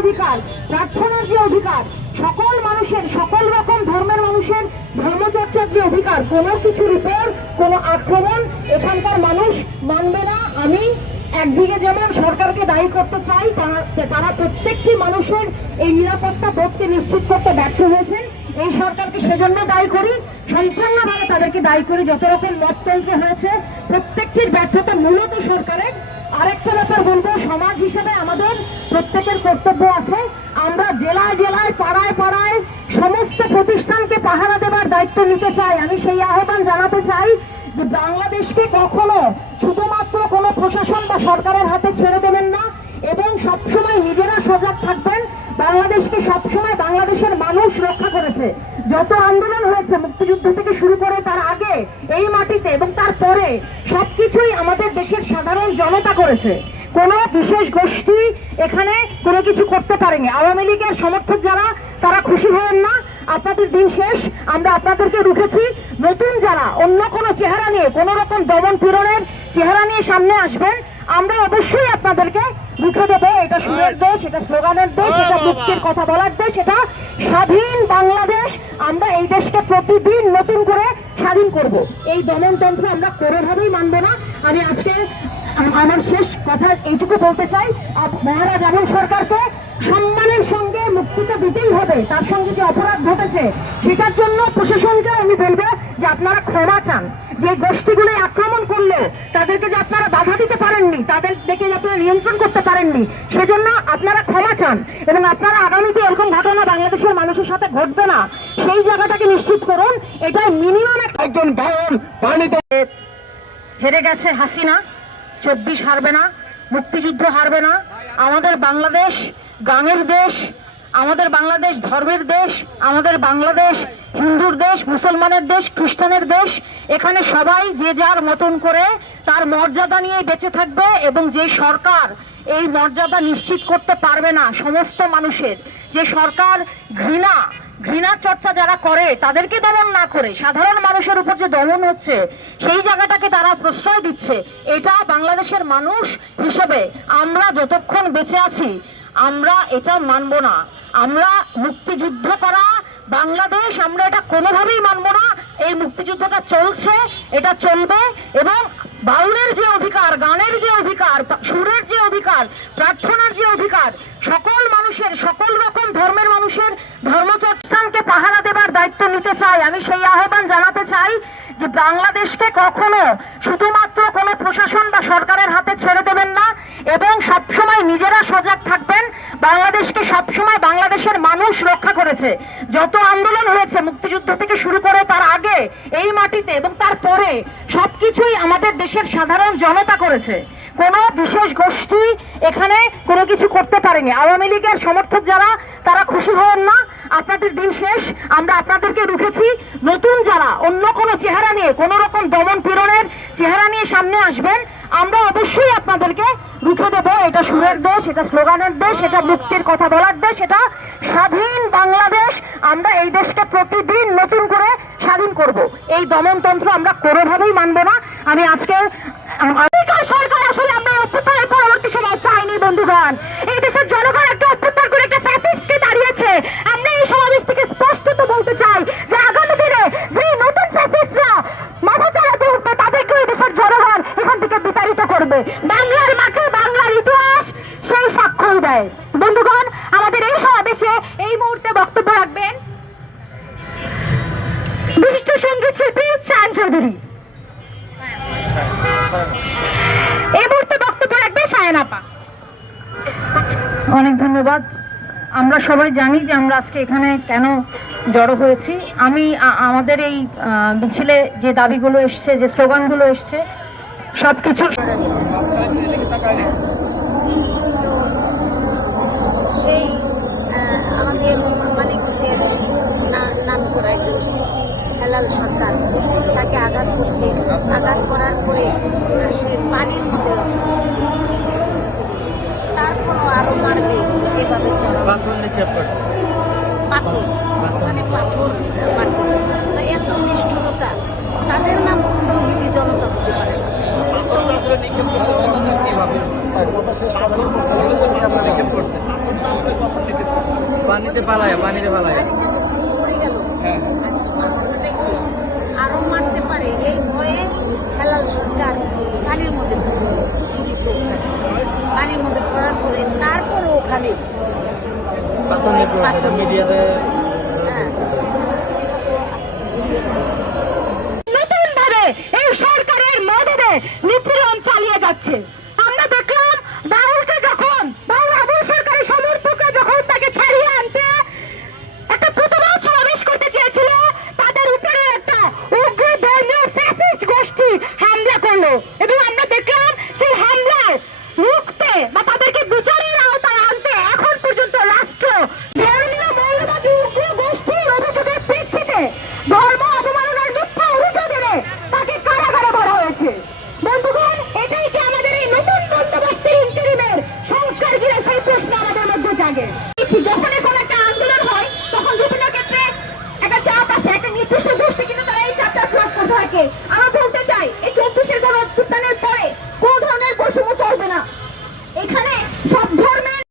অধিকার, প্রার্থনার যে অধিকার, সকল মানুষের, সকল রকম ধর্মের মানুষের ধর্মচর্চার যে অধিকার, কোনো কিছুর উপর কোন আক্রমণ এখানকার মানুষ মানবে না। আমি একদিকে যেমন সরকারকে দায়ী করতে চাই, তারা তারা প্রত্যেকটি মানুষের এই নিরাপত্তা বোধকে নিশ্চিত করতে ব্যর্থ হয়েছেন। এই সরকারকে সেজন্য দায়ী করি, সম্পূর্ণভাবে তাদেরকে দায়ী করি, যত রকম মততন্ত্র হয়েছে, প্রত্যেকটির ব্যর্থতা মূলত সরকারের। আরেকটা ব্যাপার বলব, সমাজ হিসেবে আমাদের প্রত্যেকের কর্তব্য আছে, আমরা জেলায় জেলায়, পাড়ায় পাড়ায় সমস্ত প্রতিষ্ঠানকে পাহারা দেওয়ার দায়িত্ব নিতে চাই। আমি সেই আহ্বান জানাতে চাই যে বাংলাদেশকে কখনো শুধুমাত্র কোনো প্রশাসন বা সরকারের হাতে ছেড়ে দেবেন না, এবং সবসময় নিজেরা সজাগ থাকবেন। বাংলাদেশকে সবসময় বাংলাদেশের মানুষ রক্ষা করেছে। যত আন্দোলন হয়েছে, মুক্তিযুদ্ধ থেকে শুরু করে তার আগে এই মাটিতে এবং তারপরে সবকিছুই আমাদের দেশের সাধারণ জনতা করেছে। কোনো বিশেষ গোষ্ঠী এখানে কোনো কিছু করতে পারেনি। আওয়ামী লীগের সমর্থক যারা, তারা খুশি হবেন না। আপনাদের দিন শেষ। আমরা আপনাদেরকে রুখেছি। নতুন যারা, অন্য কোনো চেহারা নিয়ে, কোনো রকম দমন পীড়নের চেহারা নিয়ে সামনে আসবেন। আমরা অবশ্যই আপনাদেরকে রুখে দেবো এটা সুরের দেশ এটা স্লোগানের দেশ এটা মুক্তির কথা বলার দেশ এটা স্বাধীন বাংলাদেশ। আমরা এই দেশকে প্রতিদিন নতুন করে স্বাধীন করব। এই দমনতন্ত্র আমরা কোনোভাবেই মানব না। আমি আজকে আমার শেষ কথা এইটুকু বলতে চাই। মহারাজ আবুল সরকারকে সম্মানের সঙ্গে মুক্তি তো দিতেই হবে। তার সঙ্গে যে অপরাধ ঘটেছে সেটার জন্য প্রশাসনকে আমি বলব যে আপনারা ক্ষমা চান। যে গোষ্ঠীগুলো আক্রমণ করল তাদেরকে যে আপনারা বাধা দিতে পারেননি দেখে আপনারা নিয়ন্ত্রণ করতে পারেননি। সেজন্য আপনারা ক্ষমা চান এবং আপনারা আগামীতে এরকম ঘটনা বাংলাদেশের মানুষের সাথে ঘটবে না। সেই জায়গাটাকে নিশ্চিত করুন এটা মিনিমাম একজন ভাইয়ের পানিতে হেরে গেছে হাসিনা চব্বিশ হারবে না মুক্তিযুদ্ধ হারবে না। আমাদের বাংলাদেশ গাঙের দেশ আমাদের বাংলাদেশ ধর্মের দেশ, আমাদের বাংলাদেশ হিন্দুর দেশ, মুসলমানের দেশ, খ্রিস্টানের দেশ, এখানে সবাই যে যার মতন করে তার মর্যাদা নিয়ে বেঁচে থাকবে এবং যে সরকার এই মর্যাদা নিশ্চিত করতে পারবে না, সমস্ত মানুষের, যে সরকার ঘৃণা ঘৃণা চর্চা যারা করে, তাদেরকে দমন না করে, সাধারণ মানুষের উপর যে দমন হচ্ছে, সেই জায়গাটাকে তারা প্রশ্রয় দিচ্ছে, এটা বাংলাদেশের মানুষ হিসেবে আমরা যতক্ষণ বেঁচে আছি, আমরা এটা মানব না। আমরা মুক্তিযুদ্ধ করা, বাংলাদেশ আমরা এটা কোনোভাবেই মানব না। এই মুক্তিযুদ্ধটা চলছে, এটা চলবে এবং বাউলের যে অধিকার, গানের যে অধিকার সুরের যে অধিকার, প্রার্থনার যে অধিকার, সকল মানুষের, সকল রকম ধর্মের মানুষের ধর্মচর্চাকে পাহারা দেবার দায়িত্ব নিতে চাই। আমি সেই আহ্বান জানাতে চাই যে বাংলাদেশকে কখনো শুধুমাত্র কোনো প্রশাসন বা সরকারের হাতে ছেড়ে দেবেন না এবং সবসময় নিজেরা সজাগ থাকবেন। বাংলাদেশকে সবসময় বাংলাদেশের মানুষ রক্ষা করেছে। যত আন্দোলন হয়েছে মুক্তিযুদ্ধ থেকে শুরু করে তার আগে, এই মাটিতে এবং তারপরে সবকিছুই আমাদের দেশের সাধারণ জনতা করেছে। কোনো বিশেষ গোষ্ঠী এখানে কোনো কিছু করতে পারেনি। আওয়ামী লীগের সমর্থক যারা, তারা খুশি হন না। আপনাদের দিন শেষ, আমরা আপনাদেরকে রুখেছি নতুন যারা, অন্য কোনো চেহারা নিয়ে, কোনো রকম দমন পীড়নের চেহারা নিয়ে সামনে আসবেন, আমরা অবশ্যই আপনাদেরকে রুখে দেবো। এটা সুরের দেশ, এটা স্লোগানের দেশ, এটা মুক্তির কথা বলার দেশ, এটা স্বাধীন বাংলাদেশ। আমরা এই দেশকে প্রতিদিন নতুন করে স্বাধীন করব। এই দমনতন্ত্র আমরা কোনোভাবেই মানব না। আমি আজকে সরকার আসলে আমরা পরবর্তী সময় চাইনি, বন্ধুগণ এই দেশের জনগণ একটা অভ্যুত্থান করে একটা ফ্যাসিস্টকে দাঁড়িয়েছে আমরা এই সমাবেশ থেকে স্পষ্টত বলতে চাই যে আগামী দিনে যে নতুন ফ্যাসিস্টরা মাথা চালাতে উঠবে তাদেরকে এই দেশের জনগণ এখান থেকে করবে বাংলার মাঠে বাংলার ইতিহাস সেই সাক্ষ্যই দেয়। বন্ধুগণ, আমাদের এই সমাবেশে এই মুহূর্তে বক্তব্য রাখবেন বিশিষ্ট সংগীত শিল্পী চায়ন চৌধুরী। এই মুহূর্তে বক্তব্য রাখবে সায়ন আপা। অনেক ধন্যবাদ। আমরা সবাই জানি যে আমরা আজকে এখানে কেন জড়ো হয়েছি। আমি আমাদের এই মিছিলে যে দাবিগুলো এসছে, যে স্লোগানগুলো এসছে সবকিছু সেই আমাদের মানিকগঞ্জের নাম করা একজন শিল্পী হেলাল সরকার তাকে আঘাত করছে। আঘাত করার পরে সে পানির মধ্যে তারপরও আরও মারবে এভাবে পাথর ওখানে পাথর মারতেছে। তো এত নিষ্ঠুরতা তাদের নাম তো পানিতে পালায় পানিতে পালায় তারপরে ওখানে নতুন ভাবে এই সরকারের মদদে যাচ্ছে। থাকে